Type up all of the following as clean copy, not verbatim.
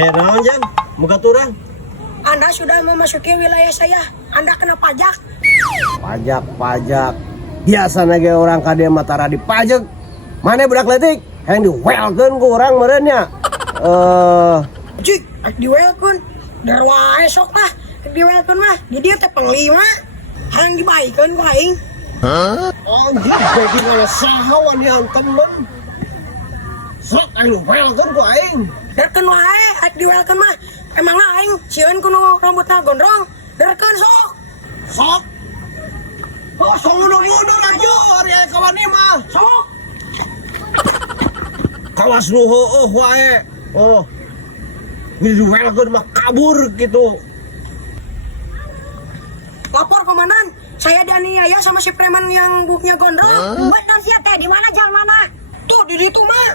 Ayah naon Jan, muka turang. Anda sudah memasuki wilayah saya. Anda kena pajak. Pajak. Biasana ge orang ka dieu mah tara dipajak. Mane budak leutik, hayang diwelkeun ku urang meureunnya. Cik, diwelkeun. Dar wae sok lah. Diwelkeun mah. Di dieu teh panglima. Hayang dibaikeun ku aing. Anjing, bagi kana saha wani temen. Sok aing welkeun ku aing. Darkeun wae, diwelkeun mah. Emangna aing sieun kudu rambutna gondrong. Darkeun sok. Sok. Oh, sok mundur aja ari aya kawani mah. Sok. Kawas nu heueuh wae. Oh. Diwelkeun mah kabur gitu. Lapor komandan. Saya dianiaya sama si preman yang buknya gondrong. Buat non siapa di mana jalan mana? Tuh di ditu mah.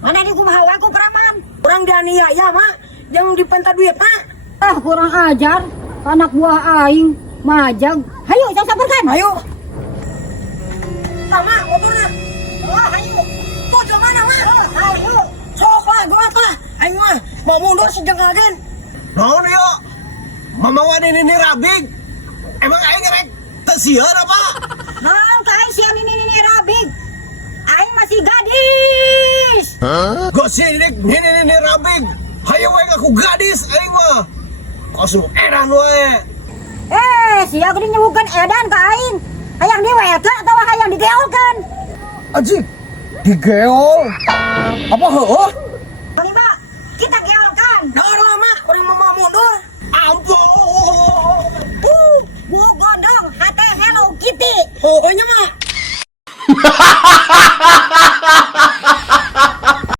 Mana di kumaha wae ku preman? Orang dianiaya mah. Yang dipenta duit mah. Ah kurang ajar. Anak buah aing majang. Hayo jangan sabarkan. Ayo. Sama motornya. Oh, ayo. Tuh jangan mah. Ayo. Sok lah, gua lah. Aing mah mau mundur sejeng agen. Naon yo? Mamawan ini rabig. Emang aing rek teu sieun apa? Naon ka aing sian ini rabig. Aing masih gadis. Gosidik ini rabig. Hayo we ngaku gadis aing mah. Kosong edan we. Sia geuning nyebutkeun edan ka aing. Hayang diwelkeun atawa hayang digeolkeun? Anjing. Digeol. Apa heueuh? Lima, kita geolkan. Naon lah mah, orang mau mundur. Ampun. Bu godong, hate Hello Kitty. Pokoknya mah